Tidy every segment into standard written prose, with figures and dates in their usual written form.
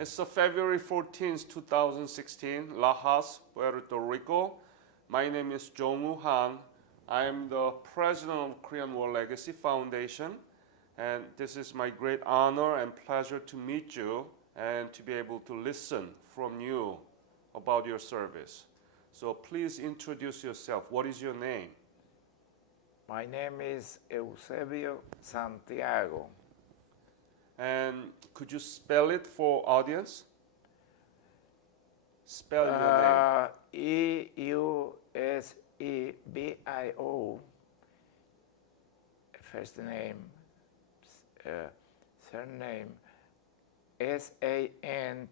It's February 14th, 2016, Lajas, Puerto Rico. My name is Jong-woo Han. I am the president of Korean War Legacy Foundation, and this is my great honor and pleasure to meet you and to be able to listen from you about your service. So please introduce yourself. What is your name? My name is Eusebio Santiago. And could you spell it for audience? Spell your name. Eusebio. First name, surname, Santiago.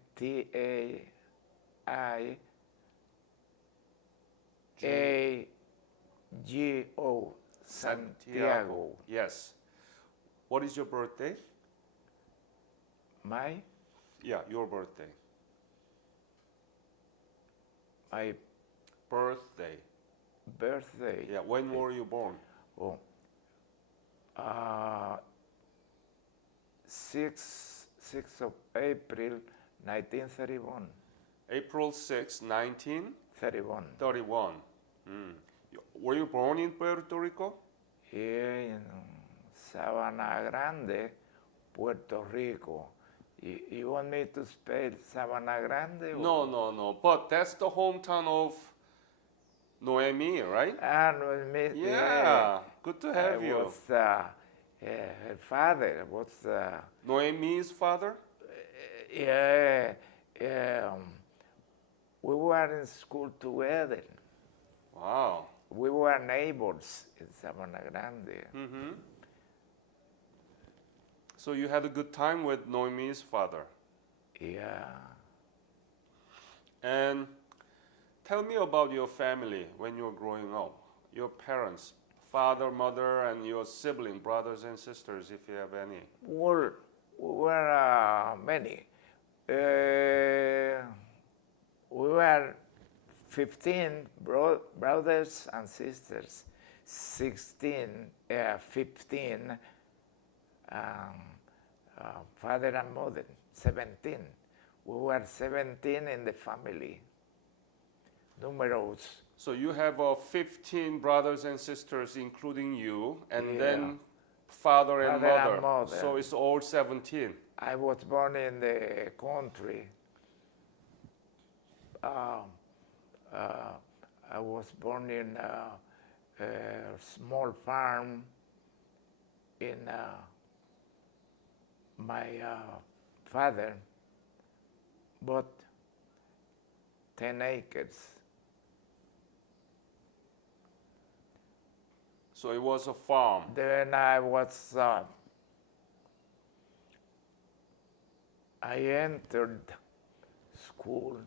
Santiago. Yes. What is your birthday? My Your birthday. My Birthday. birthday. Yeah, when were you born? 6th of April, 1931. April 6, 31. 1931. Were you born in Puerto Rico? Here in Sabana Grande, Puerto Rico. You want me to spell Sabana Grande? No. But that's the hometown of Noemi, right? Noemi. Yeah. Good to have you. Was, her father was. Noemi's father? We were in school together. Wow. We were neighbors in Sabana Grande. Mm-hmm. So you had a good time with Noemi's father. Yeah. And tell me about your family when you were growing up. Your parents, father, mother, and your sibling, brothers and sisters, if you have any. Well, we were many. We were 15 brothers and sisters, 15 father and mother, 17. We were 17 in the family. Numerous. So you have 15 brothers and sisters, including you, and then father and mother. So it's all 17. I was born in the country. I was born in a small farm in my father bought 10 acres. So it was a farm. Then I entered school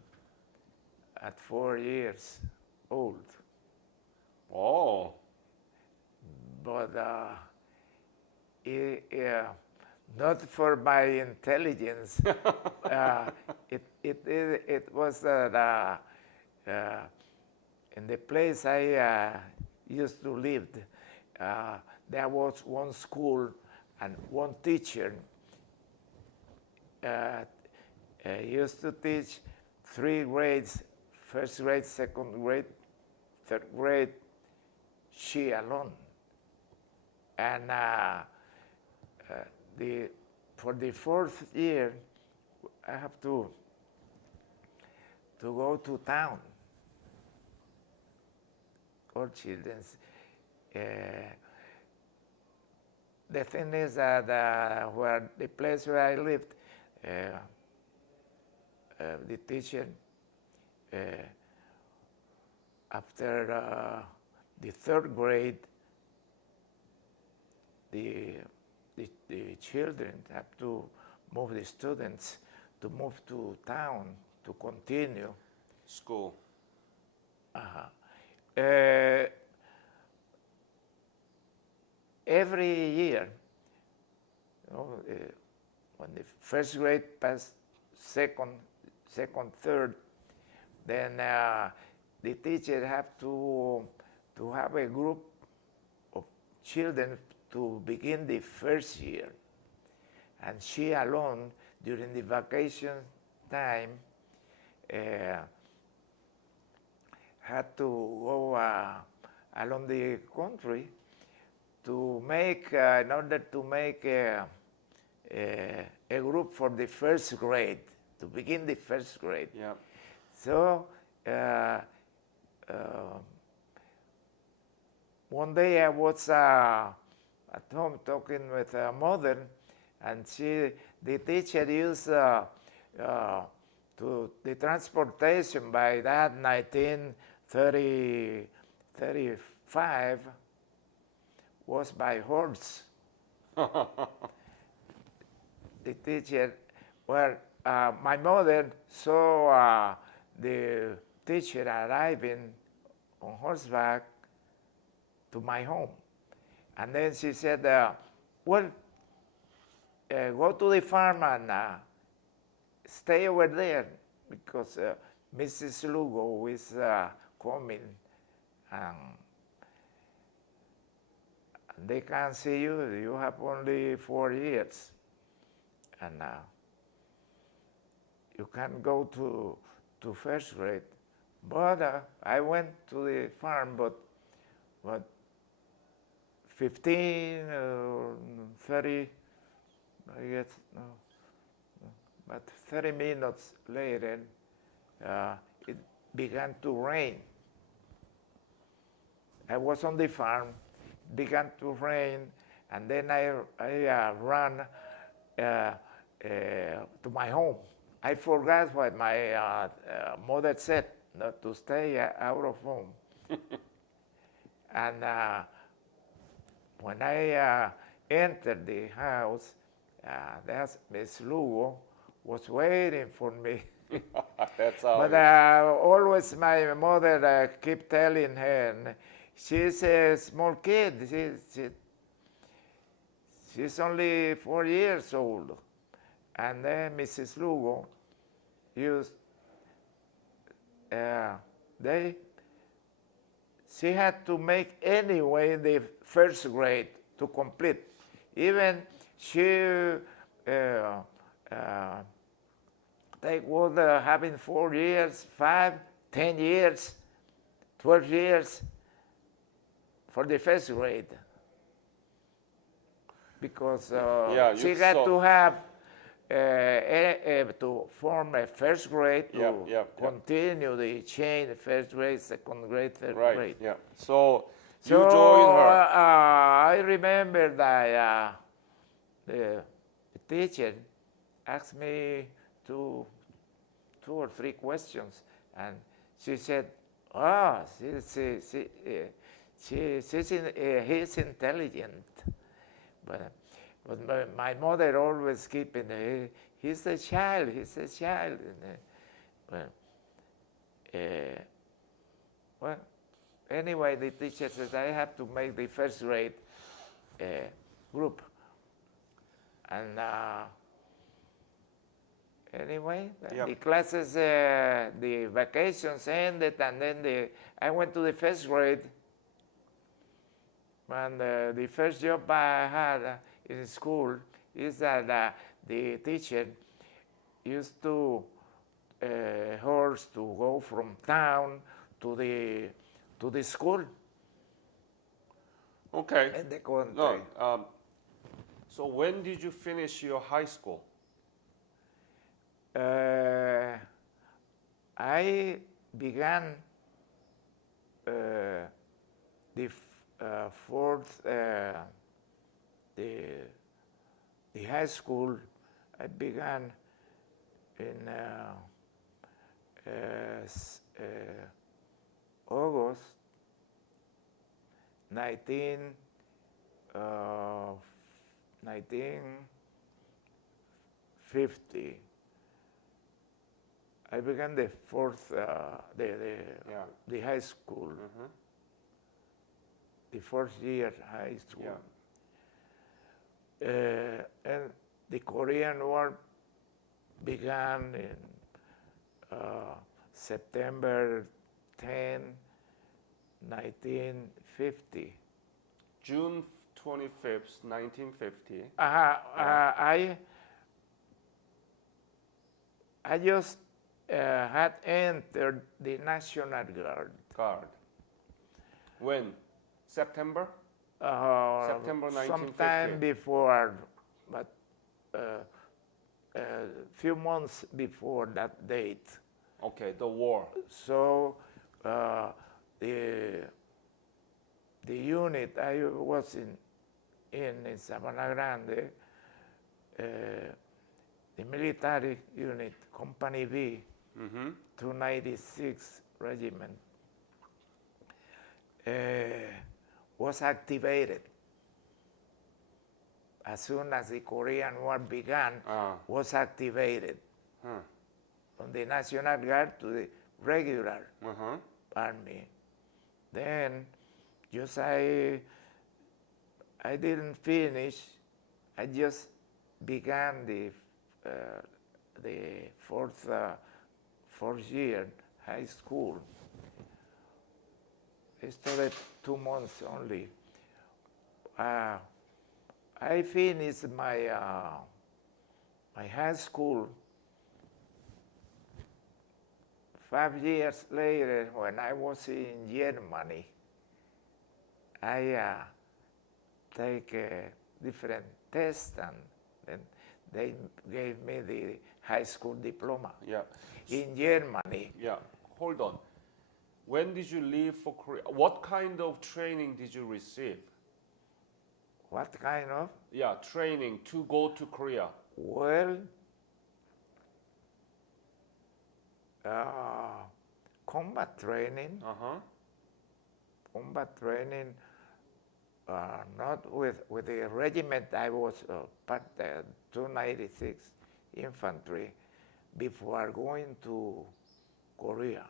at 4 years old. Oh. But not for my intelligence. It was in the place I used to live. There was one school and one teacher used to teach 3 grades, first grade, second grade, third grade, she alone. And for the 4th year, I have to go to town. All children's. The thing is that the place where I lived, the teacher, after the 3rd grade, the children have to move, the students to move to town to continue school. Every year, when the 1st grade passed second, third, then the teacher have to have a group of children to begin the 1st year. And she alone, during the vacation time, had to go along the country to make, in order to make a group for the first grade, to begin the first grade. Yeah. So one day I was at home talking with a mother, and the teacher used to the transportation by that 1935 was by horse. The teacher, well, my mother saw the teacher arriving on horseback to my home. And then she said, well, go to the farm and stay over there, because Mrs. Lugo is coming, and they can't see you. You have only 4 years, and you can't go to first grade. But I went to the farm, but 15 or 30, I guess, no, but 30 minutes later, it began to rain. I was on the farm, began to rain, and then I ran to my home. I forgot what my mother said, not to stay out of home. And when I entered the house, there's Miss Lugo was waiting for me. That's how. But always my mother kept telling her, she's a small kid. She's only 4 years old. And then Mrs. Lugo used, she had to make anyway the first grade to complete. Even she they was having 4 years, 5, 10 years, 12 years for the first grade. Because she had to have to form a first grade to continue the chain, first grade, second grade, third grade. Yeah. So you joined her. I remember that the teacher asked me two or three questions, and she said, he's intelligent. But my mother always keeping, he's a child. Well, anyway, the teacher said I have to make the first grade group. And anyway, the classes, the vacations ended, and then I went to the first grade. And the first job I had in school is that the teacher used to horse to go from town to the school. Okay. In the country. No, so when did you finish your high school? I began the fourth, the high school. I began in August 1950. I began the fourth, the high school, the first year high school. And the Korean War began in September 10, 1950. June 25th, 1950. I I just had entered the National Guard. Guard. When? September? September Sometime 1950. before, but a few months before that date. Okay, the war. So the unit I was in Sabana Grande, the military unit, Company B, 296 Regiment, was activated as soon as the Korean War began. Was activated from the National Guard to the regular army. Then, just I didn't finish. I just began the fourth year high school. I studied 2 months only. I finished my my high school 5 years later when I was in Germany. I take a different test and then they gave me the high school diploma. Yeah. In Germany. Yeah. Hold on. When did you leave for Korea? What kind of training did you receive? What kind of? Yeah, training to go to Korea. Well, combat training. Combat training, not with the regiment I was part 296 infantry before going to Korea.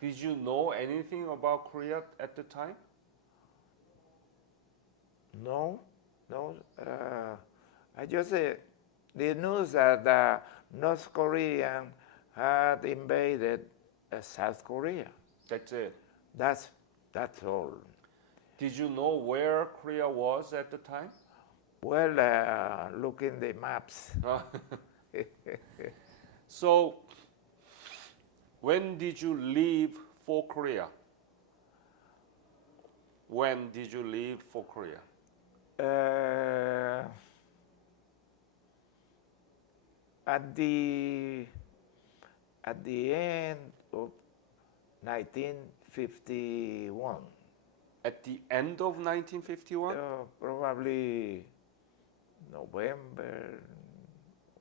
Did you know anything about Korea at the time? No. I just the news that North Korea had invaded South Korea. That's it. That's all. Did you know where Korea was at the time? Well, look in the maps. So, when did you leave for Korea? When did you leave for Korea? At the end of 1951. At the end of 1951? Probably November,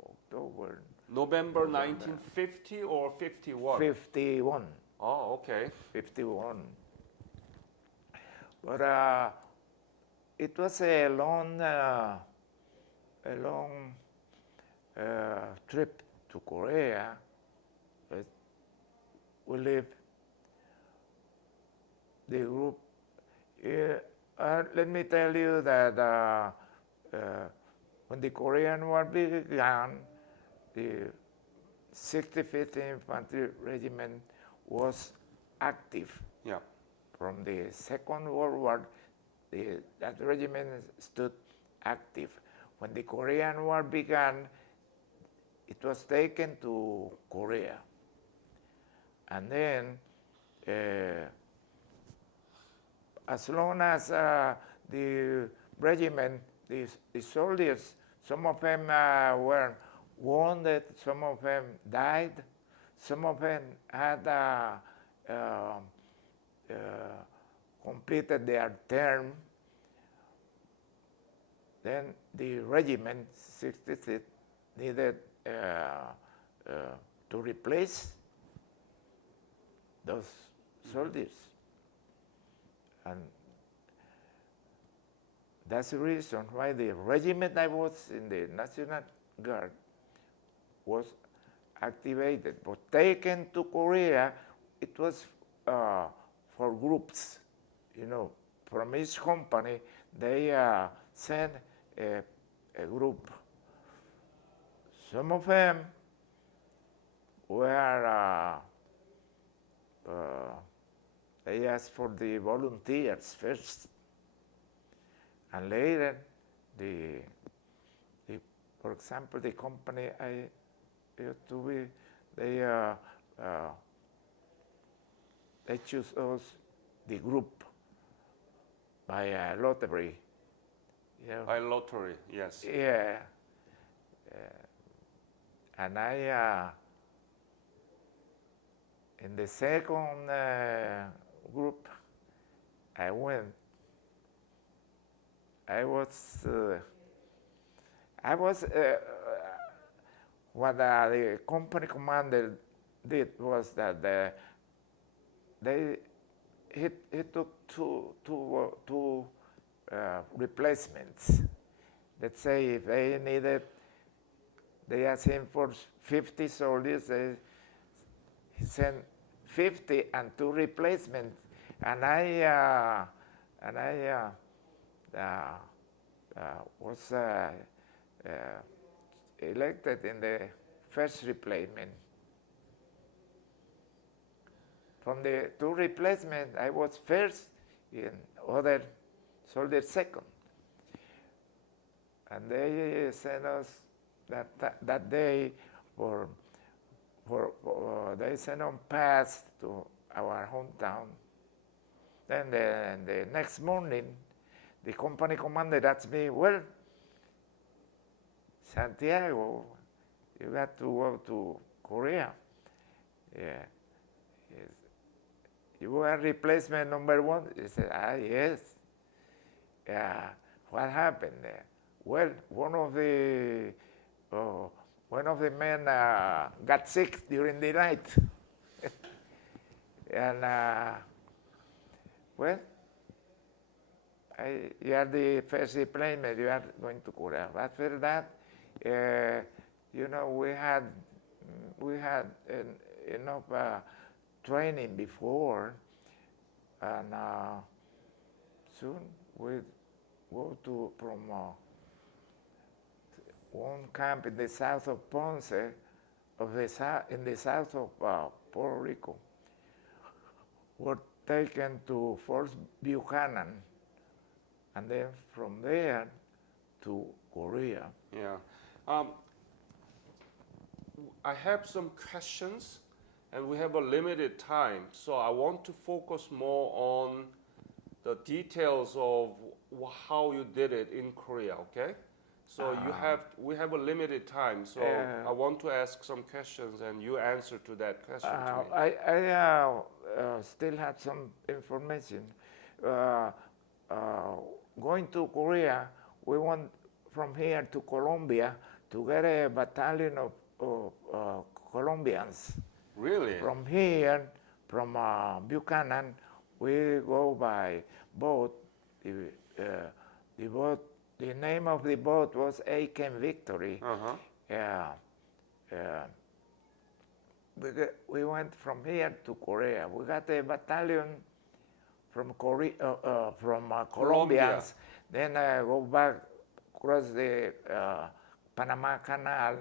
October. November 1950 or 51? 51. Oh, okay. 51. But it was a long trip to Korea. But we lived the group. Let me tell you that when the Korean War began, the 65th Infantry Regiment was active. Yeah. From the Second World War, that regiment stood active. When the Korean War began, it was taken to Korea. And then, as long as the regiment, the soldiers, some of them were wounded, some of them died, some of them had completed their term, then the regiment, 66th, needed to replace those soldiers. And that's the reason why the regiment I was in, the National Guard, was activated. But taken to Korea, it was for groups. You know, from each company, they sent a group. Some of them were, they asked for the volunteers first. And later, for example, the company used to be, they choose us, the group, by lottery. You know? By lottery, yes. Yeah. And I, in the second group, I went. What the company commander did was that he took two replacements. Let's say if they needed, they asked him for 50 soldiers, he sent 50 and two replacements, and I was elected in the first replacement. From the two replacements, I was first, in other soldiers second. And they sent us that day they sent on pass to our hometown. Then the next morning, the company commander asked me, well, Santiago, you got to go to Korea. Yeah. Yes. You were replacement number one? He said, yes. Yeah. What happened there? Well, one of the men got sick during the night. And, well, you are the first replacement, you are going to Korea. After that, you know, we had enough training before, and soon we go to from one camp in the south of Ponce, in the south of Puerto Rico. Were taken to Fort Buchanan, and then from there to Korea. Yeah. I have some questions, and we have a limited time, so I want to focus more on the details of how you did it in Korea, okay? So we have a limited time, so I want to ask some questions, and you answer to that question to me. I still have some information. Going to Korea, we went from here to Colombia to get a battalion of Colombians. Really? From here, from Buchanan, we go by boat. The name of the boat was Aiken Victory. We went from here to Korea. We got a battalion from Colombians. Then go back, cross the Panama Canal,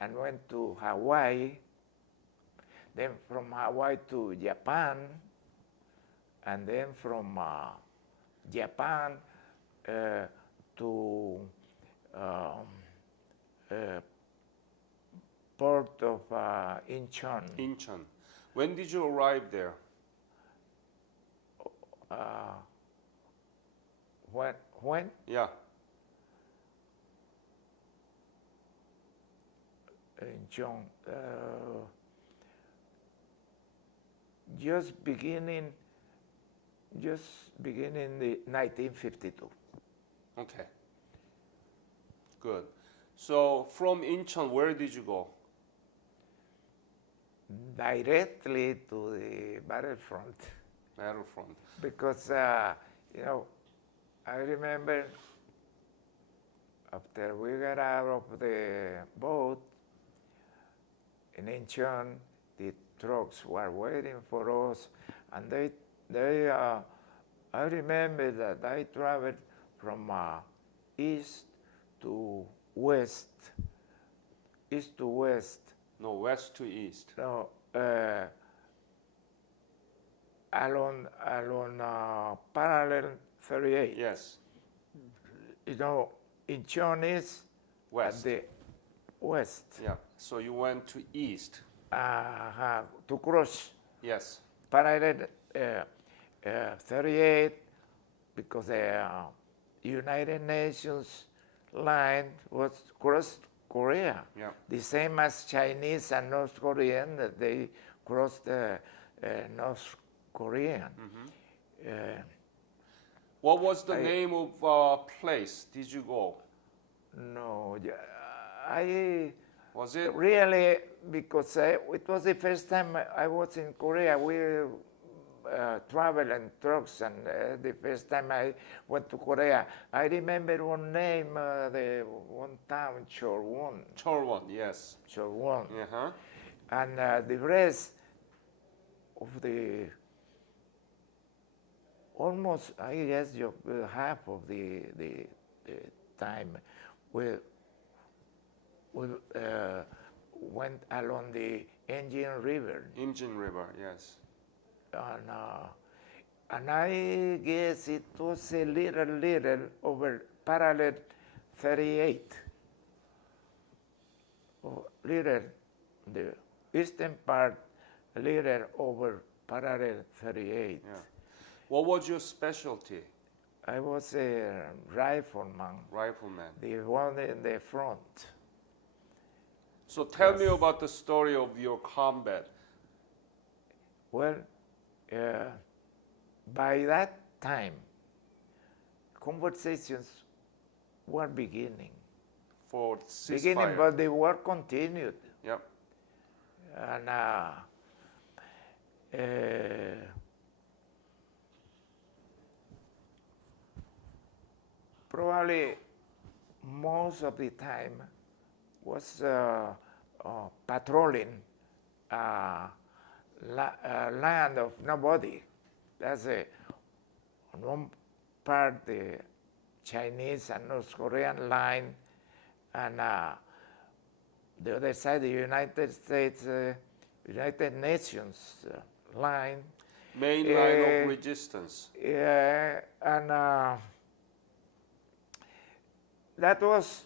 and went to Hawaii. Then from Hawaii to Japan, and then from Japan to port of Incheon. Incheon. When did you arrive there? When? Yeah. Incheon. Just beginning the 1952. Okay. Good. So from Incheon, where did you go? Directly to the battlefront. Battlefront. Because, you know, I remember after we got out of the boat in Incheon, the trucks were waiting for us, and I remember that I traveled from east to west. No, west to east. No, along parallel 38. Yes. You know, Incheon is West. at the west. Yeah. So you went to east. To cross Yes. parallel 38 because the United Nations line was crossed Korea. Yeah. The same as Chinese and North Korean, that they crossed North Korean. What was the name of place did you go? No, I Was it? really, because it was the first time I was in Korea. We travel in trucks, and the first time I went to Korea, I remember one name, the one town, Chorwon. Chorwon, yes. Chorwon. Uh-huh. And the rest of the, almost, I guess, half of the time, we went along the Engine River. Imjin River, yes. And I guess it was a little over parallel 38. Little, the eastern part, a little over parallel 38. Yeah. What was your specialty? I was a rifleman, Rifleman. the one in the front. So tell me about the story of your combat. Well, by that time, conversations were beginning. For ceasefire. But the war continued. Yep. And probably most of the time was patrolling land of nobody. That's on one part the Chinese and North Korean line, and the other side the United States, United Nations line. Main line of resistance. Yeah, and that was,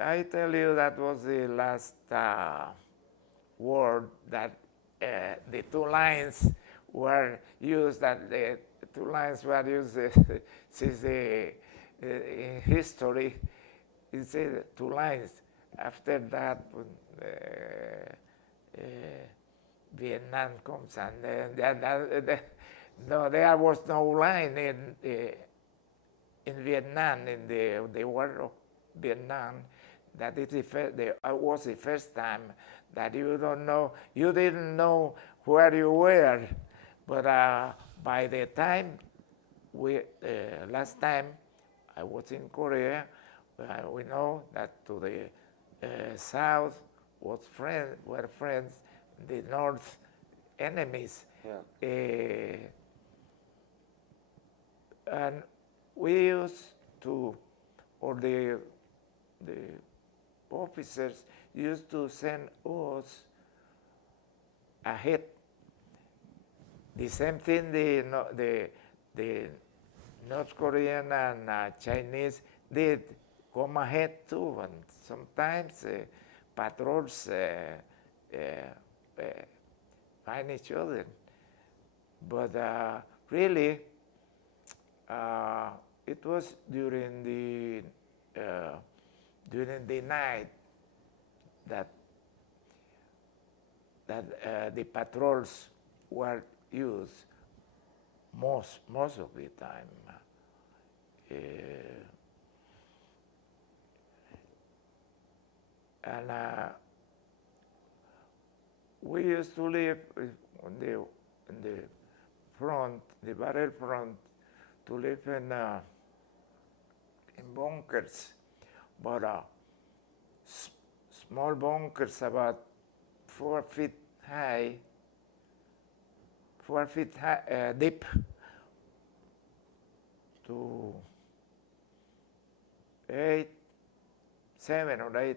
I tell you, that was the last war that the two lines were used, that the two lines were used since the in history. It's two lines. After that, Vietnam comes, and no, there was no line in Vietnam, in the war of Vietnam. That is was the first time that you didn't know where you were. But by the time last time I was in Korea, we know that to the south were friends, the north enemies. Yeah. And we used to, or the officers used to send us ahead. The same thing the North Korean and Chinese did, come ahead too, and sometimes patrols find each other. But really, it was during the night that the patrols were used most of the time. And we used to live on the front, the barrel front, to live in bunkers, but small bunkers about 4 feet high, deep, to 7 or 8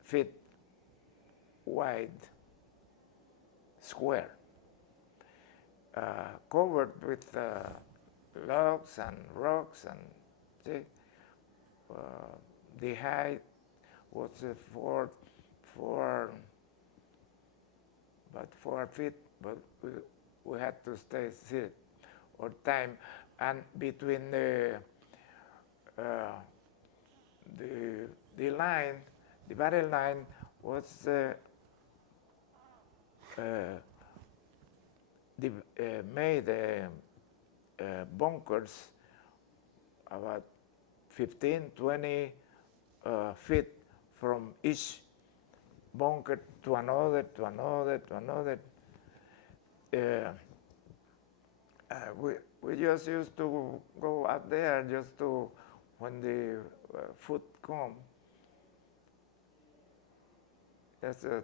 feet wide, square, covered with logs and rocks, and the height was about 4 feet, but we had to stay seated all time. And between the line, the battle line was made bunkers about 15, 20 feet from each bunker to another, to another, to another. We just used to go up there just to, when the food come, just to,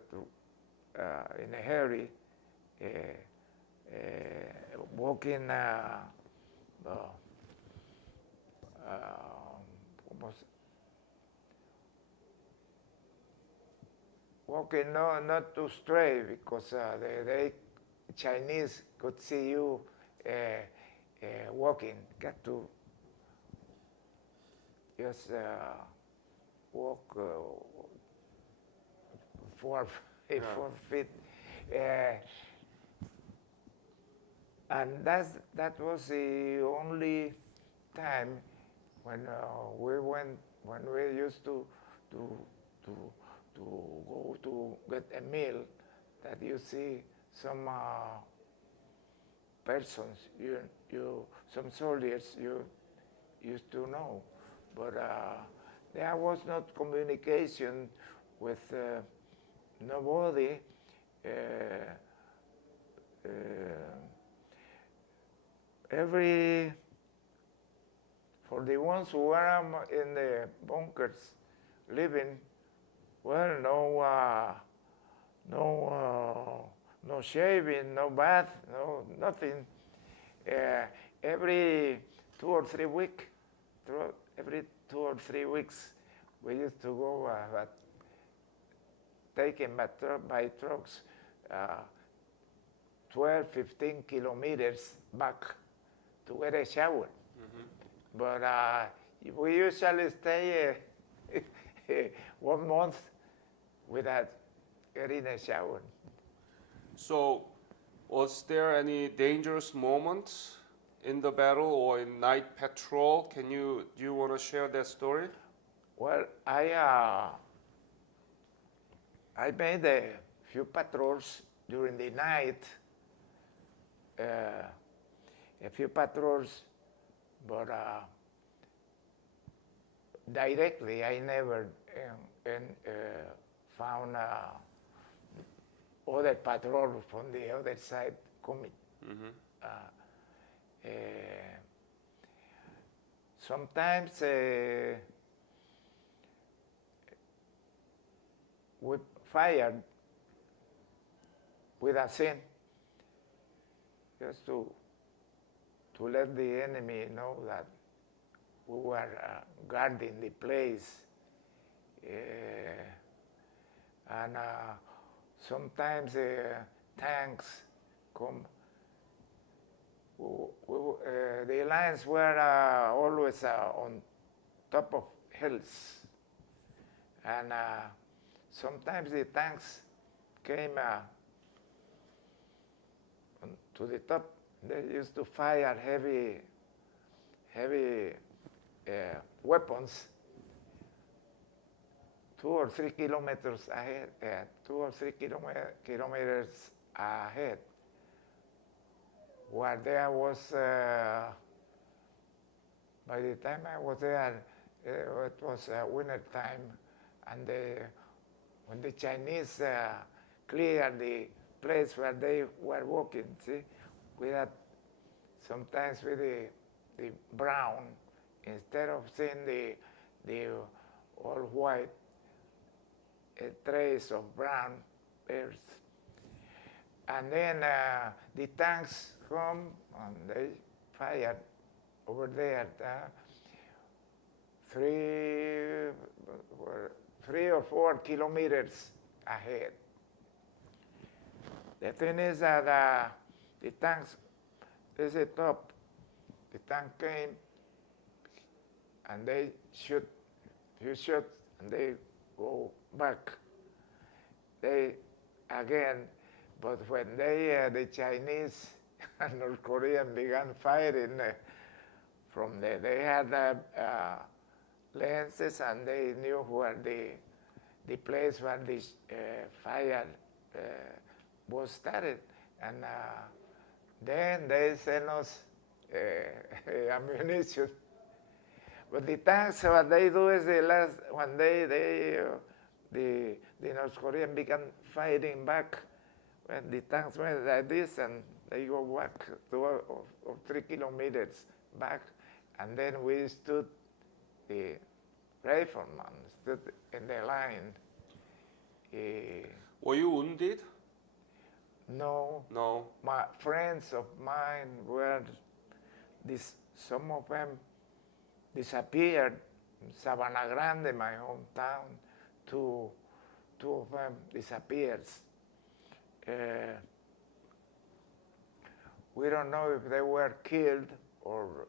in a hurry, walking walking not too straight, because the Chinese could see you walking. Got to just walk 4 feet. And that was the only time when we used to go to get a meal, that you see some persons, some soldiers you used to know, but there was not communication with nobody. For the ones who were in the bunkers living, well, no shaving, no bath, no nothing. Every 2 or 3 weeks, we used to go taken by trucks 12, 15 kilometers back to get a shower. Mm-hmm. But we usually stay 1 month without getting a shower. So, was there any dangerous moments in the battle or in night patrol? Do you want to share that story? Well, I made a few patrols during the night, but directly I never found other patrols from the other side coming. Mm-hmm. Sometimes we fired without sin, just to let the enemy know that we were guarding the place. And sometimes tanks come. The lines were always on top of hills, and sometimes the tanks came to the top. They used to fire heavy weapons 2 or 3 kilometers ahead, 2 or 3 kilometers ahead. Where there was, by the time I was there, it was winter time, and when the Chinese cleared the place where they were walking, see, we had sometimes with the brown, instead of seeing the all white, a trace of brown earth. And then the tanks come and they fired over there 3 or 4 kilometers ahead. The thing is that the tanks is a top. The tank came and they shoot, and they go back. They again, but when the Chinese and North Korean began fighting, from there they had lenses and they knew where the place where this fire was started, and then they sent us ammunition. But the tanks, what they do is one day the North Korean began fighting back. When the tanks went like this, and they go back 2 or 3 kilometers back, and then we stood, the riflemen stood in the line. Were you wounded? No. No. My friends of mine were, some of them disappeared in Sabana Grande, my hometown. Two of them disappeared. We don't know if they were killed or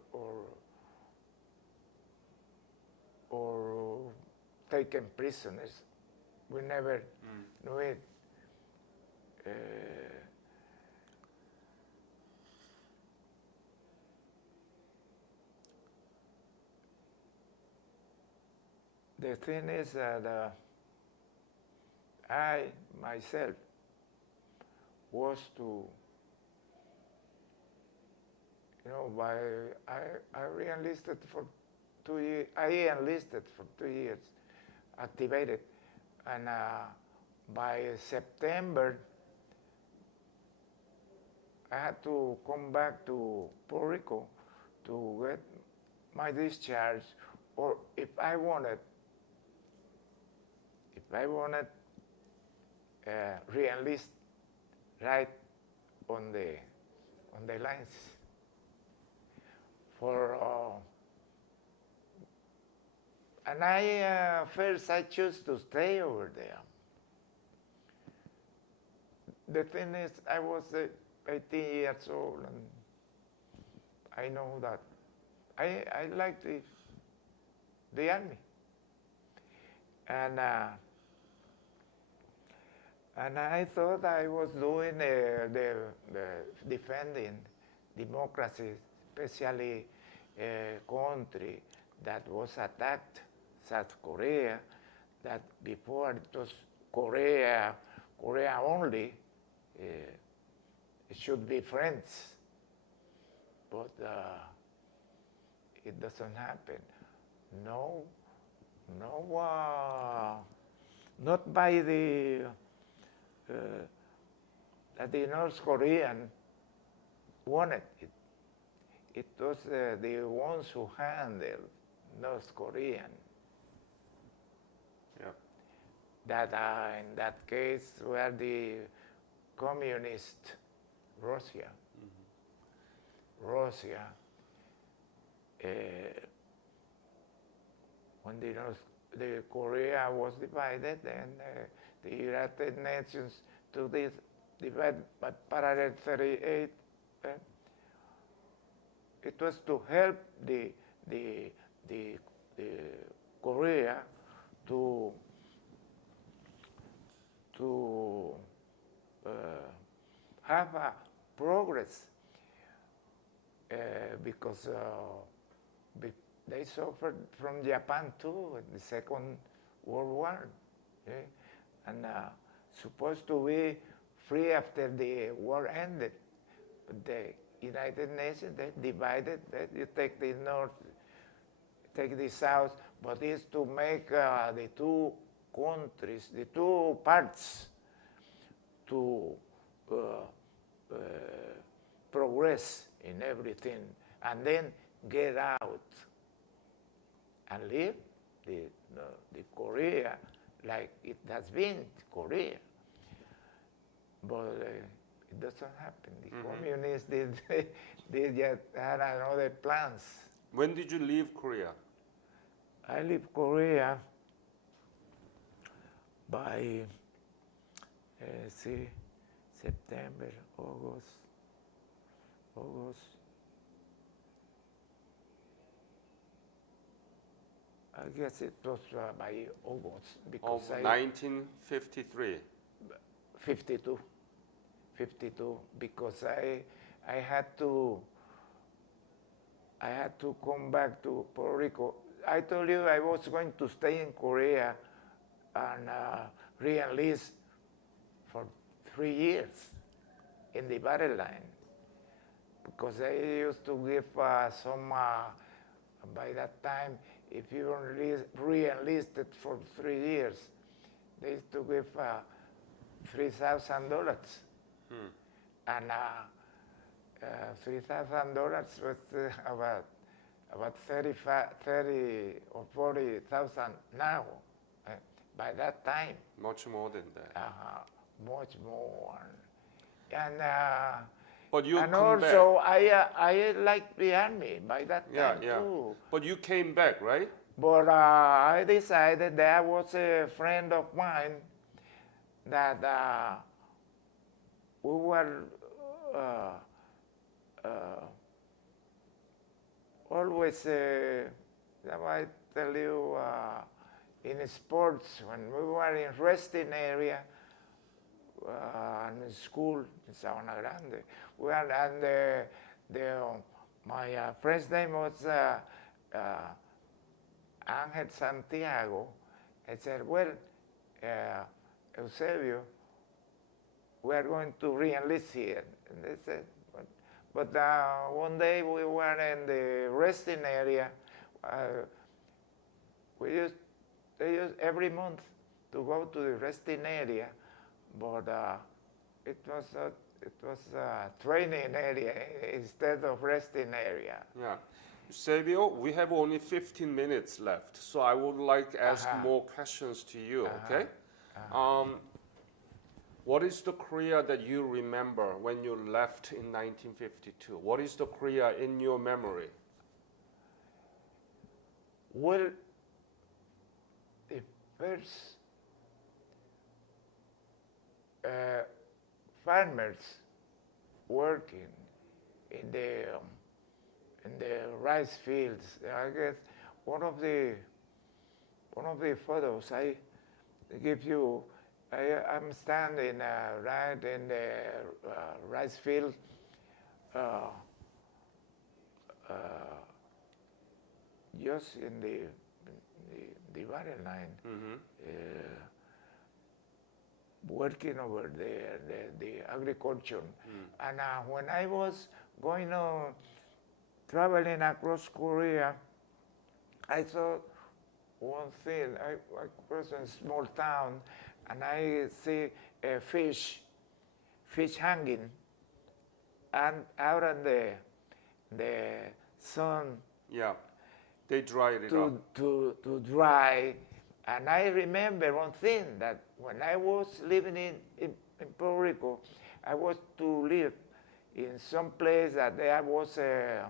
taken prisoners. We never knew it. The thing is that I myself was to, I re-enlisted for 2 years. I enlisted for 2 years, activated, and by September, I had to come back to Puerto Rico to get my discharge, or if I wanted re-enlist right on the lines. And first I chose to stay over there. The thing is, I was 18 years old, and I know that I liked the army. And I thought I was doing the defending democracy, especially a country that was attacked, South Korea, that before it was Korea only, it should be friends. But it doesn't happen. No, not by the North Korean wanted it. It was the ones who handled North Korean. Yeah. That in that case were the communist Russia. Mm-hmm. Russia. When the Korea was divided, and the United Nations took this divide by Parallel 38. It was to help the Korea to have a progress because they suffered from Japan too in the Second World War, and supposed to be free after the war ended. But the United Nations, they divided, you take the North, take the South, but it's to make the two countries, the two parts, to progress in everything, and then get out and leave the Korea like it has been Korea. But it doesn't happen. The communists they just had another plans. When did you leave Korea? I leave Korea by September, August. I guess it was by August Of because 1953. 52, 52 because I had to come back to Puerto Rico. I told you I was going to stay in Korea and re-enlist for 3 years in the battle line because they used to give some, by that time, if you re-enlisted for 3 years, they used to give $3,000. And $3,000 was about 30 or 40,000 now. By that time, Much more than that. much more. And But you and come back. also I liked the army by that time too. But you came back, right? But I decided there was a friend of mine that we were always, I tell you, in sports, when we were in resting area, in school in Sabana Grande, my friend's name was Untitled Santiago. I said, well, Eusebio, we are going to re-enlist here. And they said, but one day we were in the resting area. They used every month to go to the resting area, but it was a training area instead of resting area. Yeah. Eusebio, we have only 15 minutes left, so I would like to ask more questions to you, okay? What is the Korea that you remember when you left in 1952? What is the Korea in your memory? Well, the first farmers working in the rice fields. I guess one of the photos I give you. I'm standing right in the rice field. Just in the battle line, working over there, the agriculture. And when I was going on traveling across Korea, I saw one thing. I was in a small town, and I see a fish hanging, and out in the sun. Yeah, they dried it up. To dry. And I remember one thing, that when I was living in Puerto Rico, I was to live in some place that there was a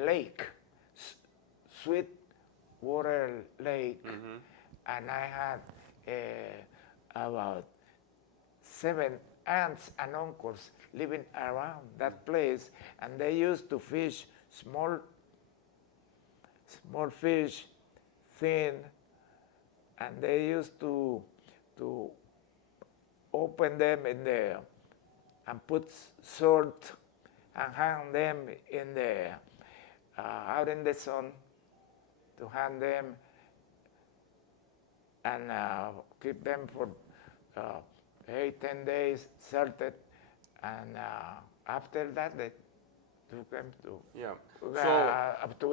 lake, sweet water lake, and I had about 7 aunts and uncles living around that place, and they used to fish small fish, thin, and they used to open them in there and put salt and hang them in the out in the sun, to hang them and keep them for 8-10 days salted, and after that they took them to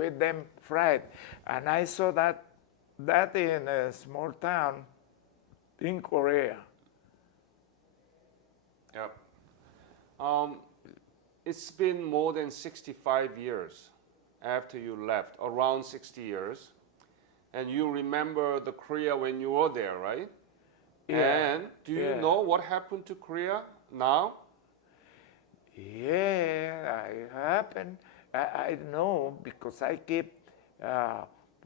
eat them fried. And I saw that in a small town in Korea. Yep. It's been more than 65 years after you left, around 60 years. And you remember the Korea when you were there, right? Yeah. And do you know what happened to Korea now? Yeah, it happened. I know because I keep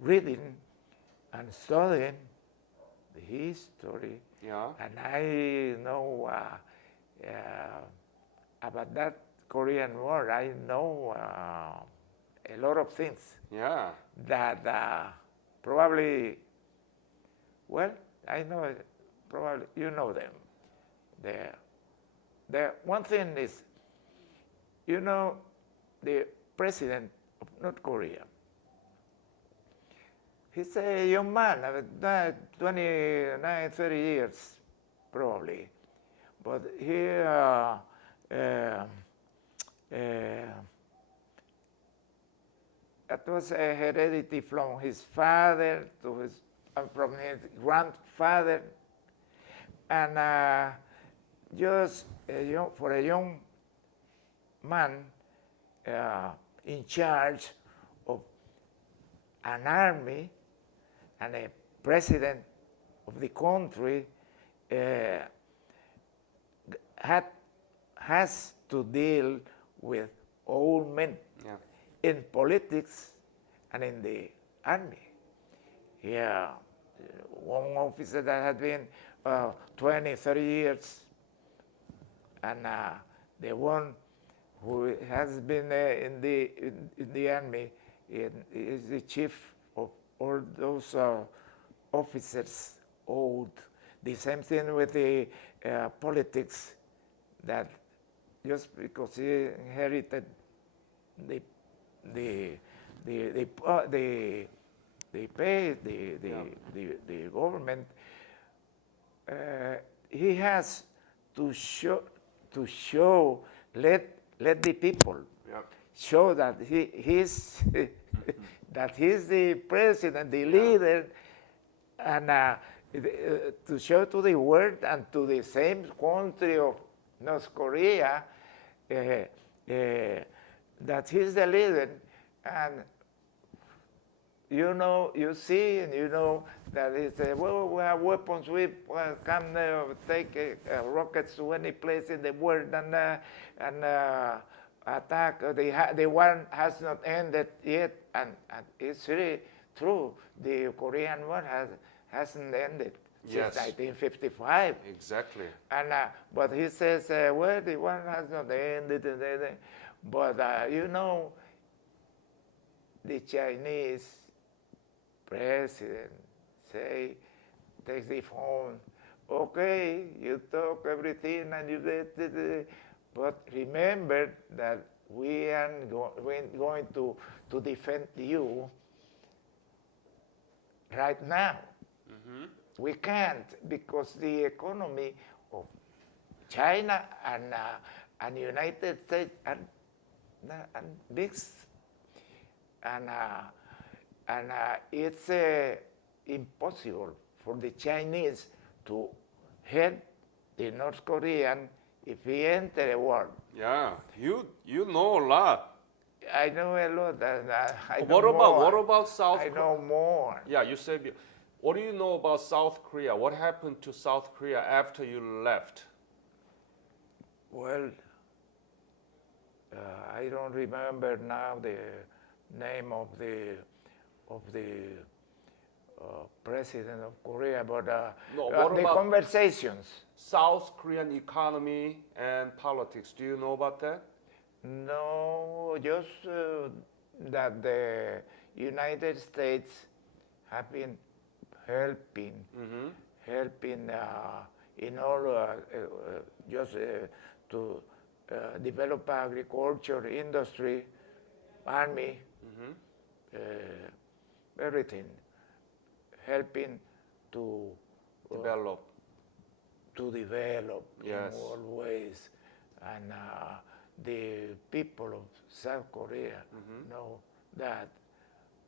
reading and studying the history. Yeah. And I know about that Korean War. I know a lot of things Yeah. that probably, well, I know, probably you know them. The one thing is, you know, the president of North Korea, he's a young man, 29, 30 years, probably. But he that was a heredity from his father to his, from his grandfather, and just for a young man in charge of an army and a president of the country has to deal with old men in politics and in the army. Yeah, one officer that had been 20, 30 years, and the one who has been in the army is the chief of all those officers old. The same thing with the politics, that just because he inherited the pay, the government, he has to show, let the people show that he's that he's the president, the leader, and to show to the world and to the same country of North Korea that he's the leader. And you know, you see, and you know that it's well, we have weapons, we can take rockets to any place in the world and attack. The war has not ended yet, and it's really true. The Korean War hasn't ended since 1955. Exactly. And but he says, well, the war has not ended, but you know, the Chinese president takes the phone. Okay, you talk everything and you did, but remember that we are going to defend you right now. Mm-hmm. We can't, because the economy of China and United States are big, and it's impossible for the Chinese to help the North Korean if he enter a war. Yeah, you know a lot. I know a lot. What about South Korea? I know more. Yeah, Eusebio. What do you know about South Korea? What happened to South Korea after you left? Well, I don't remember now the name of the president of Korea, but the conversations. South Korean economy and politics. Do you know about that? No, just that the United States have been helping in all just to develop agriculture, industry, army, everything, helping to develop in all ways. And the people of South Korea know that.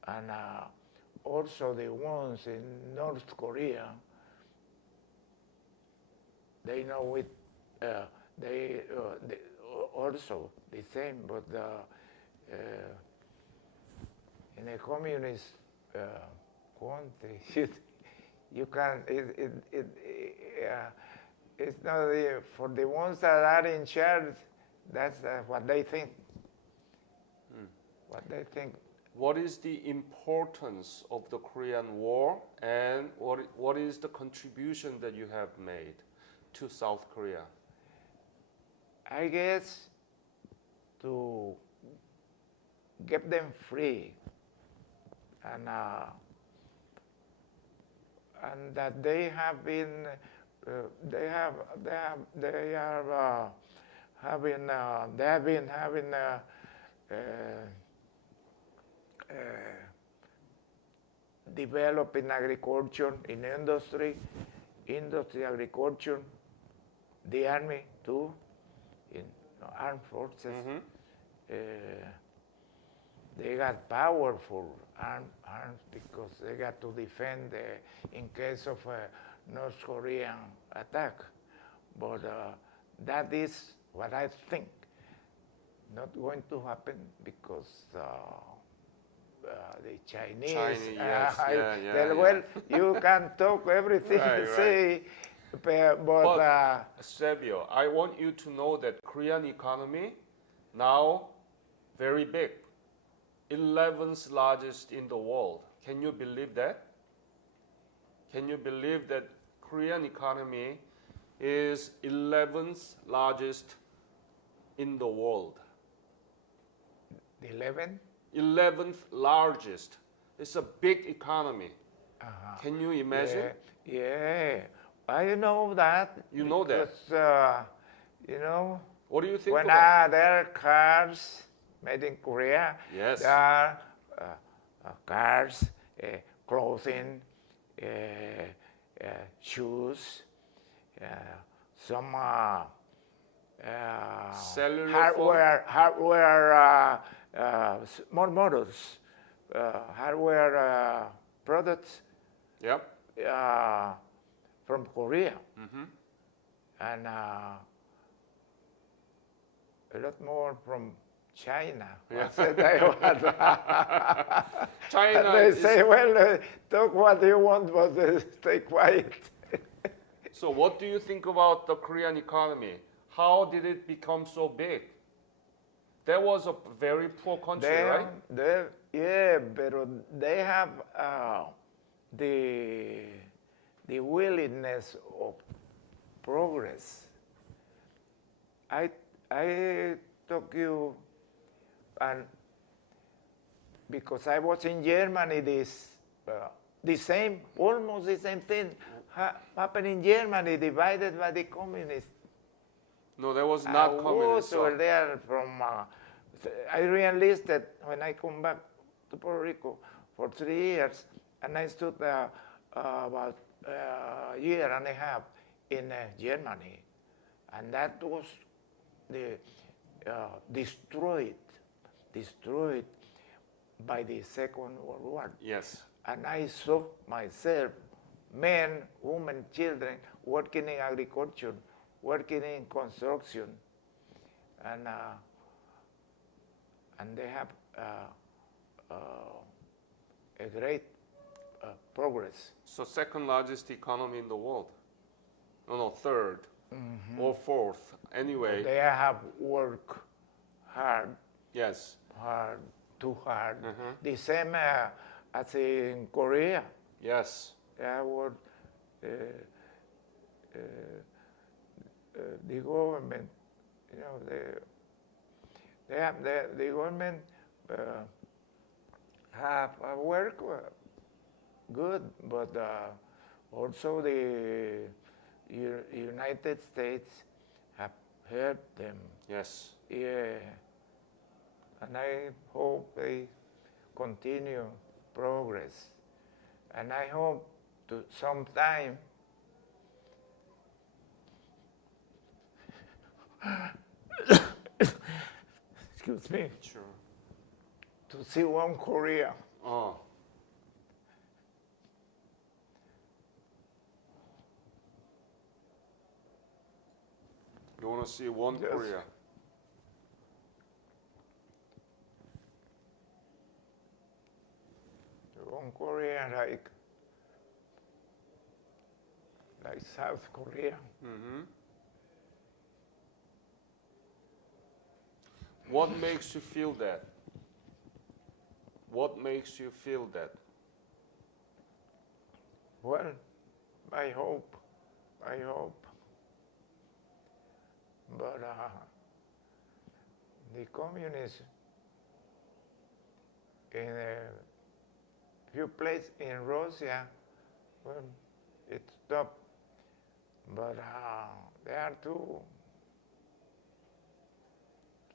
And also the ones in North Korea, they know it, they also the same, but in a communist country, you can, it's not for the ones that are in charge, that's what they think. What they think. What is the importance of the Korean War, and what is the contribution that you have made to South Korea? I guess to get them free and and that they have been, they have been having developing agriculture in industry, agriculture, the army too, in armed forces. They got powerful arms because they got to defend in case of a North Korean attack. But that is what I think not going to happen because the Chinese, well, you can talk everything you say, but Eusebio, I want you to know that Korean economy now very big, 11th largest in the world. Can you believe that? Can you believe that Korean economy is 11th largest in the world? 11th largest. It's a big economy. Can you imagine? Yeah, I know that. You know that? You know, what do you think when about? there are cars made in Korea, yes, there are cars, clothing, shoes, some hardware, more models, hardware products. Yep. From Korea, and a lot more from China. Yeah. China. They say, well, talk what you want, but stay quiet. So what do you think about the Korean economy? How did it become so big? That was a very poor country, right? Yeah, but they have the willingness of progress. I talk you, and because I was in Germany, almost the same thing happened in Germany, divided by the communists. No, that was not communist. I was there from, I re-enlisted when I come back to Puerto Rico for 3 years, and I stood about a year and a half in Germany, and that was destroyed by the Second World War. Yes. And I saw myself, men, women, children, working in agriculture, working in construction, and they have a great progress. So second largest economy in the world? No, third or fourth. Anyway. They have worked hard. Yes. Too hard. The same as in Korea. Yes. They work. The government, you know, the government have work good, but also the United States have helped them. Yes. Yeah, and I hope they continue progress, and I hope to sometime excuse me. Sure. To see one Korea. Oh. You want to see one Korea? One Korea like South Korea. What makes you feel that? What makes you feel that? Well, I hope. But the communists in a few places in Russia, well, it stopped. But there are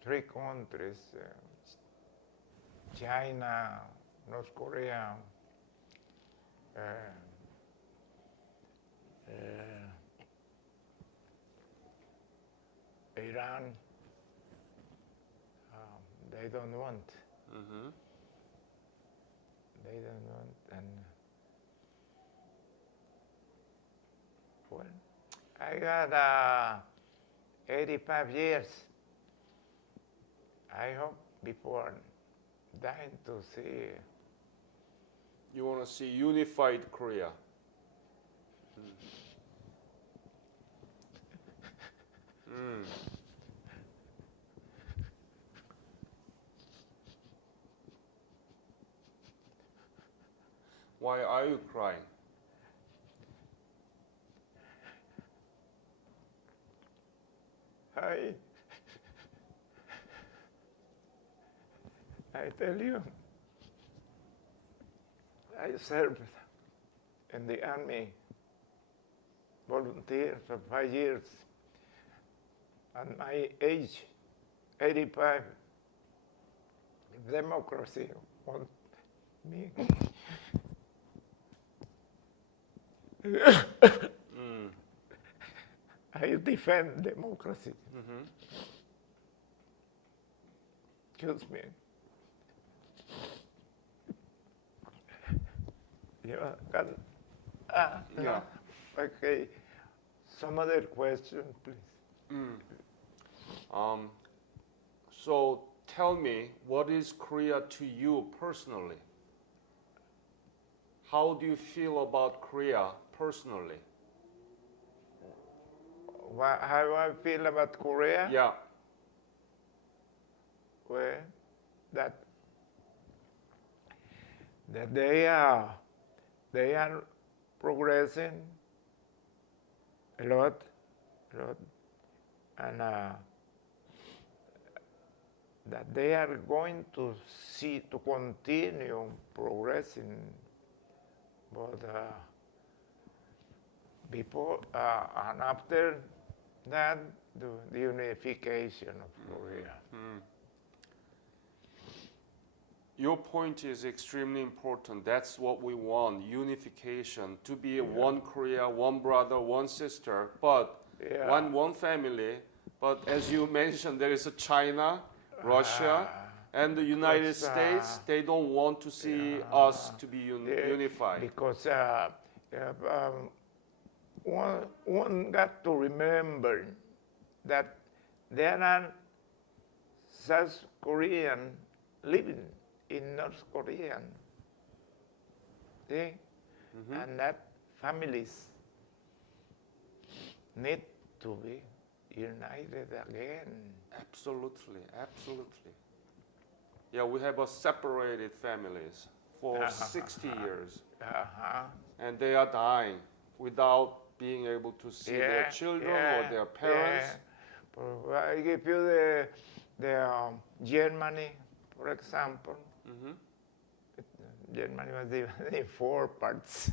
three countries, China, North Korea, uh, Iran, they don't want. Mm-hmm. They don't want, and well, I got 85 years. I hope before dying to see. You want to see unified Korea. Mm. Why are you crying? I tell you, I served in the army, volunteer for 5 years. At my age, 85, democracy wants me. Mm. I defend democracy. Mm-hmm. Excuse me. Yeah, Yeah. no. Okay. Some other question, please. So tell me, what is Korea to you personally? How do you feel about Korea personally? How I feel about Korea? Yeah. Well, that they are progressing a lot, and that they are going to continue progressing, but before and after that, the unification of Korea. Mm. Your point is extremely important. That's what we want, unification, to be one Korea, one brother, one sister, but one family. But as you mentioned, there is a China, Russia, and the United States. They don't want to see us to be unified. Because one got to remember that there are South Korean living in North Korea, and that families need to be united again. Absolutely, absolutely. Yeah, we have separated families for 60 years, and they are dying without being able to see their children or their parents. I give you the Germany, for example. Mm-hmm. Germany was divided in 4 parts.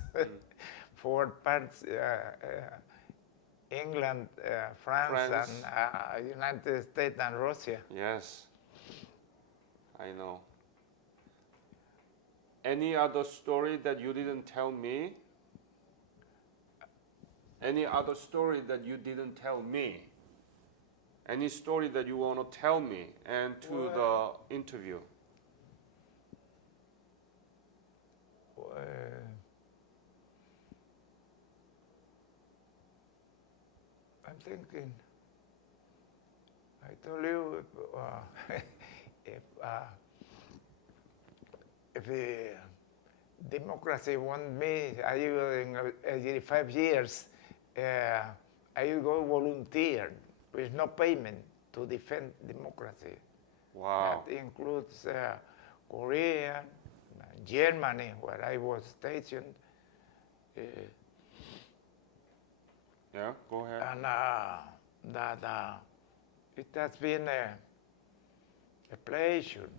4 parts, England, France, and United States and Russia. Yes, I know. Any other story that you didn't tell me? Any other story that you didn't tell me? Any story that you want to tell me and to the interview? I'm thinking. I told you if the democracy want me, I will in 85 years. I will go volunteer with no payment to defend democracy. Wow. That includes Korea, Germany, where I was stationed. Yeah, go ahead. And that it has been a pleasure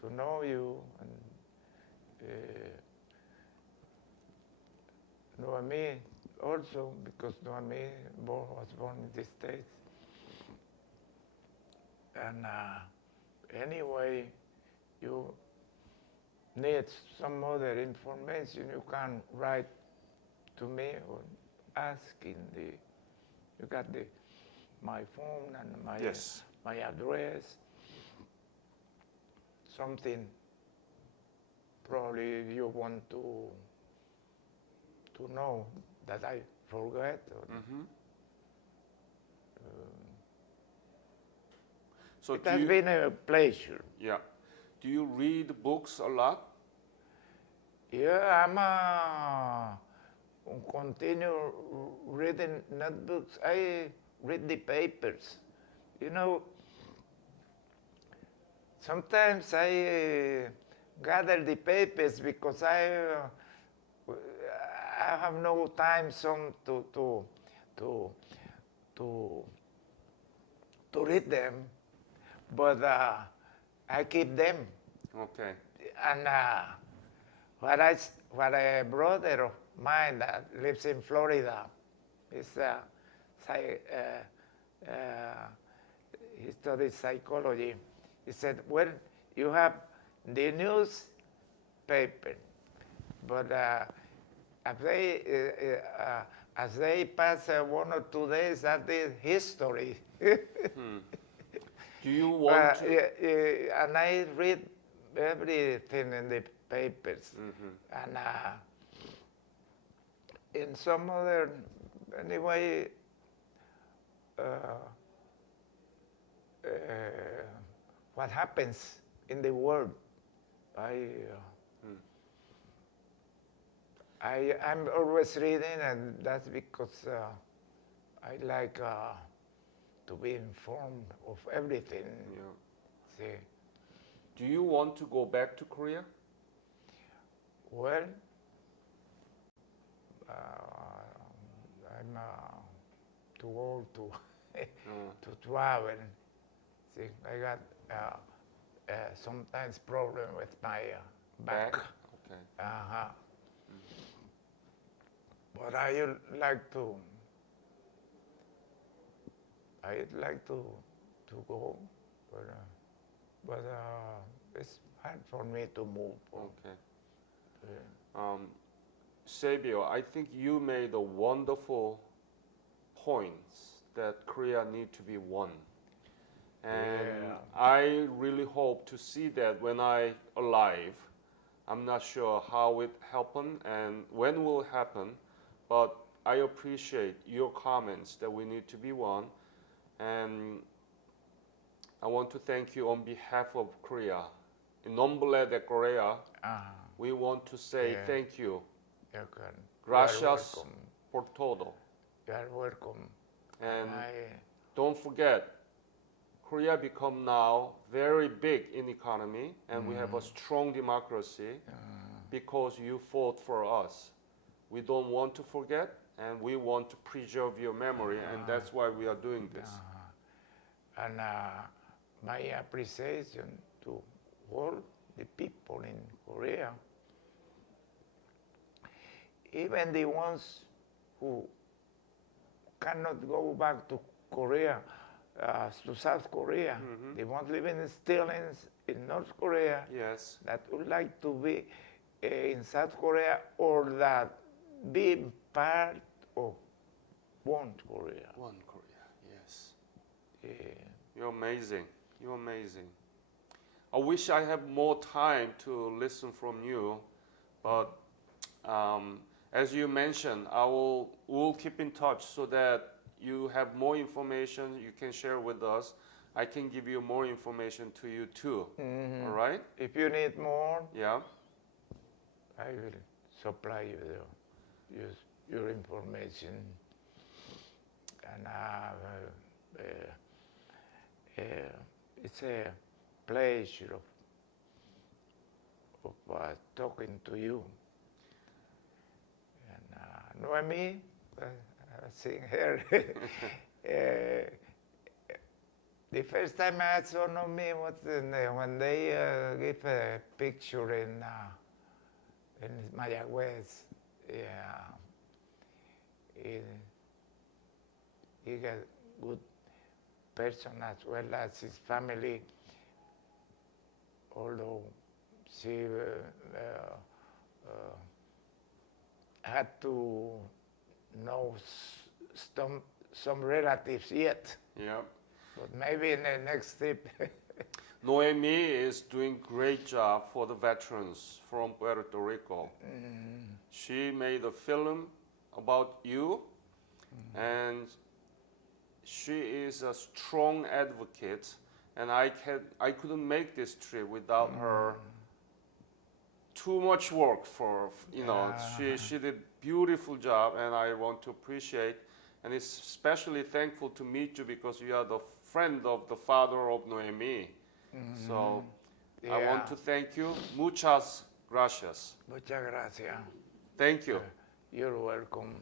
to know you and Noemi also, because Noemi was born in the States. And anyway, you need some other information, you can write to me or ask in the, you got my phone and Yes. my address, something probably you want to know that I forget. Or, So it has been a pleasure. Yeah. Do you read books a lot? Yeah, I'm continue reading not books. I read the papers. You know, sometimes I gather the papers because I have no time some to read them, but I keep them. Okay. And what a brother of mine that lives in Florida, he studies psychology. He said, well, you have the newspaper, but as they pass 1 or 2 days, that is history. Do you want to? And I read everything in the papers. And in some other, anyway, what happens in the world. I'm always reading, and that's because I like to be informed of everything. Yeah. See. Do you want to go back to Korea? Well, I'm too old to to travel. See, I got sometimes problem with my back. Okay. But I'd like to go, but it's hard for me to move. Okay. Eusebio, I think you made a wonderful points that Korea need to be one. And I really hope to see that when I alive. I'm not sure how it happened and when will it happen, but I appreciate your comments that we need to be one. And I want to thank you on behalf of Korea. In nombre de Korea, we want to say thank you. Gracias por todo. You are welcome. And don't forget, Korea become now very big in economy, and we have a strong democracy because you fought for us. We don't want to forget, and we want to preserve your memory, and that's why we are doing this. And my appreciation to all the people in Korea, even the ones who cannot go back to Korea, to South Korea, they want living still in North Korea, Yes. that would like to be in South Korea or that be part of one Korea. One Korea, yes. You're amazing. You're amazing. I wish I had more time to listen from you, but as you mentioned, we'll keep in touch so that you have more information you can share with us. I can give you more information to you too. All right? If you need more, Yeah. I will supply you your information. And it's a pleasure of talking to you. And Noemi, seeing her. The first time I saw Noemi was when they gave a picture in Mayagüez. Yeah, He's a good person as well as his family, although she had to know some relatives yet. Yeah. But maybe in the next trip. Noemi is doing great job for the veterans from Puerto Rico. She made a film about you, and she is a strong advocate. And I couldn't make this trip without her. Too much work for She did beautiful job, and I want to appreciate. And it's especially thankful to meet you because you are the friend of the father of Noemi. So I want to thank you. Muchas gracias. Muchas gracias. Thank you. You're welcome.